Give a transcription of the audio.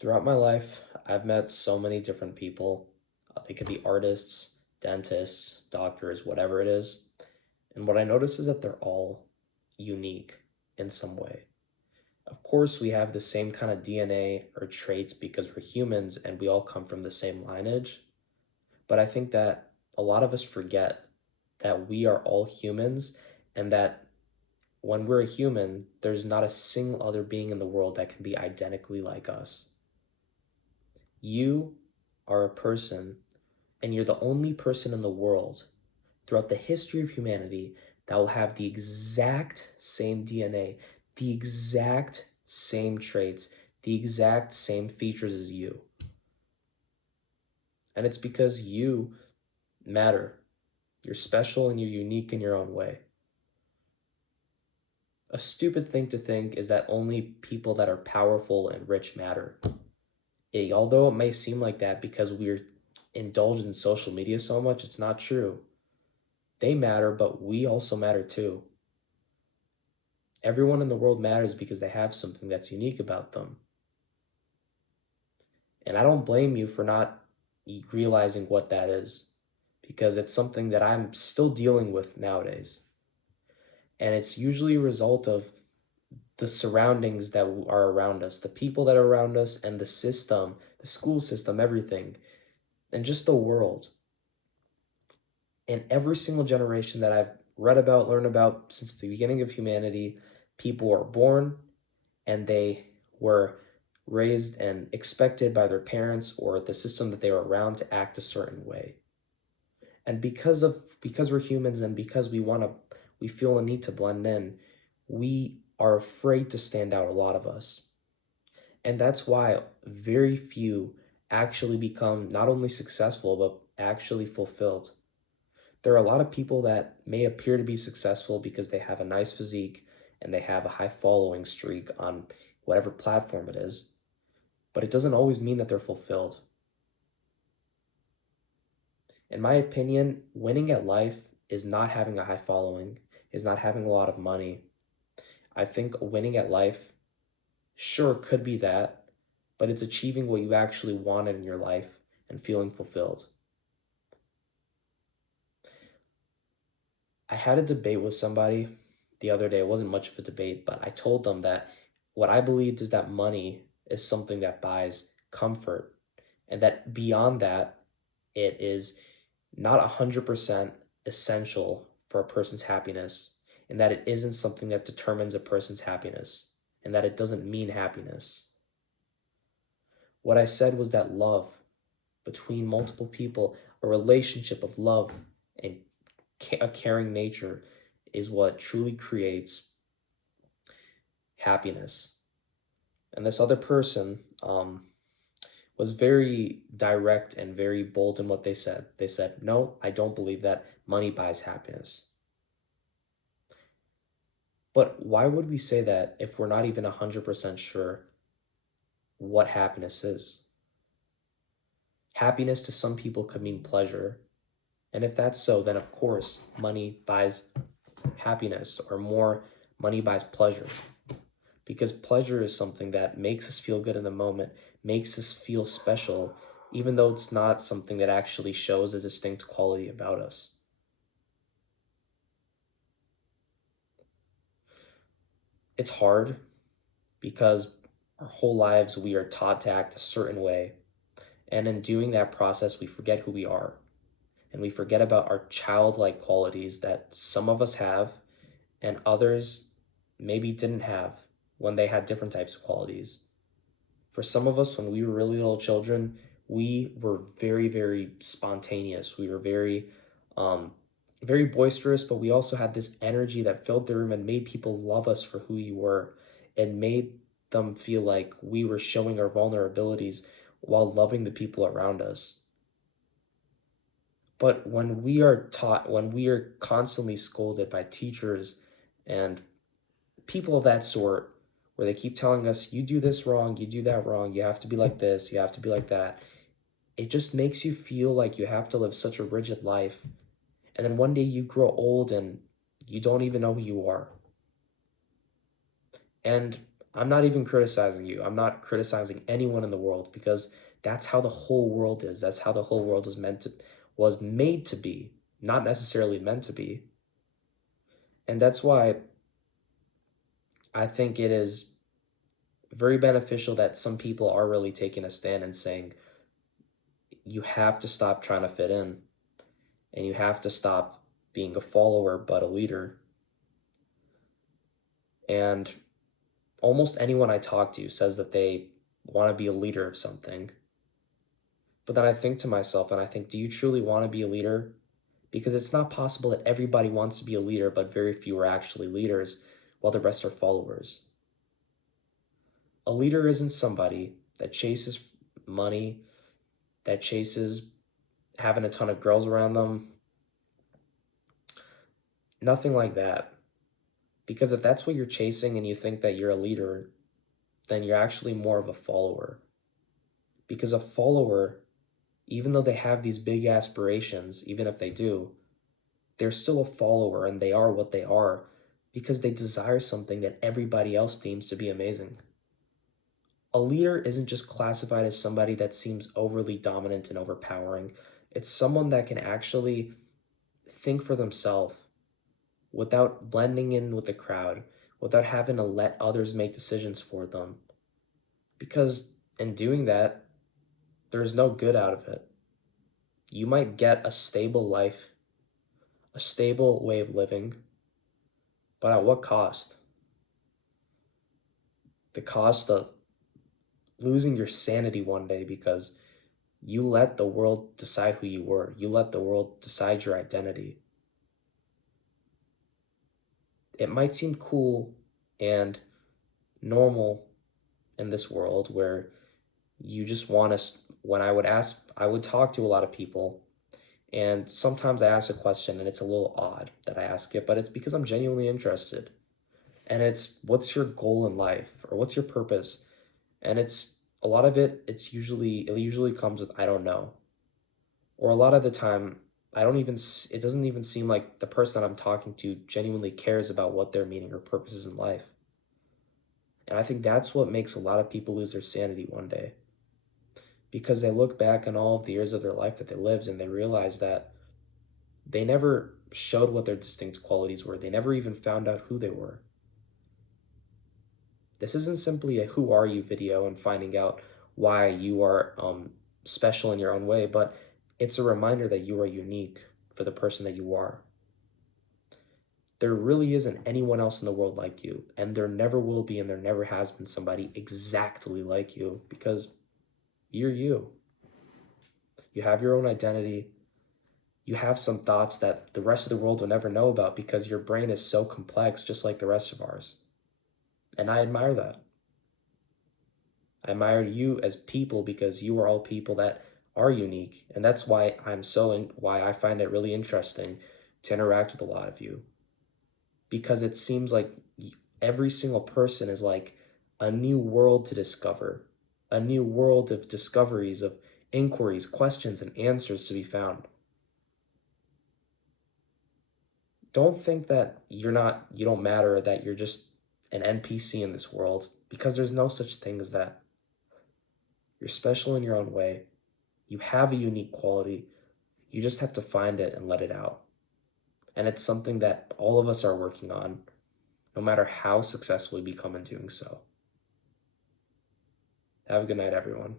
Throughout my life, I've met so many different people. They could be artists, dentists, doctors, whatever it is. And what I notice is that they're all unique in some way. Of course, we have the same kind of DNA or traits because we're humans and we all come from the same lineage. But I think that a lot of us forget that we are all humans and that when we're a human, there's not a single other being in the world that can be identically like us. You are a person, and you're the only person in the world throughout the history of humanity that will have the exact same DNA, the exact same traits, the exact same features as you. And it's because you matter. You're special and you're unique in your own way. A stupid thing to think is that only people that are powerful and rich matter. Although it may seem like that because we're indulged in social media so much, it's not true. They matter, but we also matter too. Everyone in the world matters because they have something that's unique about them. And I don't blame you for not realizing what that is because it's something that I'm still dealing with nowadays. And it's usually a result of the surroundings that are around us, the people that are around us, and the system, the school system, everything, and just the world. In every single generation that I've read about, learned about since the beginning of humanity, people are born and they were raised and expected by their parents or the system that they were around to act a certain way. And because we're humans and because we feel a need to blend in, we are afraid to stand out, a lot of us. And that's why very few actually become not only successful but actually fulfilled. There are a lot of people that may appear to be successful because they have a nice physique and they have a high following streak on whatever platform it is, but it doesn't always mean that they're fulfilled. In my opinion, winning at life is not having a high following, is not having a lot of money. I think winning at life, sure, could be that, but it's achieving what you actually wanted in your life and feeling fulfilled. I had a debate with somebody the other day. It wasn't much of a debate, but I told them that what I believed is that money is something that buys comfort, and that beyond that, it is not 100% essential for a person's happiness, and that it isn't something that determines a person's happiness, and that it doesn't mean happiness. What I said was that love between multiple people, a relationship of love and a caring nature, is what truly creates happiness. And this other person was very direct and very bold in what they said. They said, "No, I don't believe that money buys happiness." But why would we say that if we're not even 100% sure what happiness is? Happiness to some people could mean pleasure. And if that's so, then of course, money buys happiness, or more, money buys pleasure. Because pleasure is something that makes us feel good in the moment, makes us feel special, even though it's not something that actually shows a distinct quality about us. It's hard because our whole lives we are taught to act a certain way. And in doing that process, we forget who we are. And we forget about our childlike qualities that some of us have and others maybe didn't have when they had different types of qualities. For some of us, when we were really little children, we were very, very spontaneous. We were very boisterous, but we also had this energy that filled the room and made people love us for who we were and made them feel like we were showing our vulnerabilities while loving the people around us. But when we are constantly scolded by teachers and people of that sort, where they keep telling us, you do this wrong, you do that wrong, you have to be like this, you have to be like that, it just makes you feel like you have to live such a rigid life. And then one day you grow old and you don't even know who you are. And I'm not even criticizing you. I'm not criticizing anyone in the world because that's how the whole world is. That's how the whole world was made to be, not necessarily meant to be. And that's why I think it is very beneficial that some people are really taking a stand and saying, you have to stop trying to fit in and you have to stop being a follower but a leader. And almost anyone I talk to says that they want to be a leader of something. But then I think to myself and I think, do you truly want to be a leader? Because it's not possible that everybody wants to be a leader, but very few are actually leaders, while the rest are followers. A leader isn't somebody that chases money, that chases having a ton of girls around them. Nothing like that. Because if that's what you're chasing and you think that you're a leader, then you're actually more of a follower. Because a follower, even though they have these big aspirations, even if they do, they're still a follower and they are what they are because they desire something that everybody else deems to be amazing. A leader isn't just classified as somebody that seems overly dominant and overpowering. It's someone that can actually think for themselves without blending in with the crowd, without having to let others make decisions for them. Because in doing that, there's no good out of it. You might get a stable life, a stable way of living, but at what cost? The cost of losing your sanity one day because you let the world decide who you were. You let the world decide your identity. It might seem cool and normal in this world where you just want to, when I would talk to a lot of people, and sometimes I ask a question and it's a little odd that I ask it, but it's because I'm genuinely interested. And it's, what's your goal in life? Or what's your purpose? And it's, a lot of it, it usually comes with, I don't know. Or a lot of the time, it doesn't even seem like the person I'm talking to genuinely cares about what their meaning or purpose is in life. And I think that's what makes a lot of people lose their sanity one day. Because they look back on all of the years of their life that they lived and they realize that they never showed what their distinct qualities were. They never even found out who they were. This isn't simply a who are you video and finding out why you are special in your own way, but it's a reminder that you are unique for the person that you are. There really isn't anyone else in the world like you, and there never will be, and there never has been somebody exactly like you because you're you. You have your own identity. You have some thoughts that the rest of the world will never know about because your brain is so complex, just like the rest of ours. And I admire that. I admire you as people because you are all people that are unique. And that's why why I find it really interesting to interact with a lot of you. Because it seems like every single person is like a new world to discover, a new world of discoveries, of inquiries, questions, and answers to be found. Don't think that you don't matter, that you're just an NPC in this world, because there's no such thing as that. You're special in your own way. You have a unique quality. You just have to find it and let it out. And it's something that all of us are working on, no matter how successful we become in doing so. Have a good night, everyone.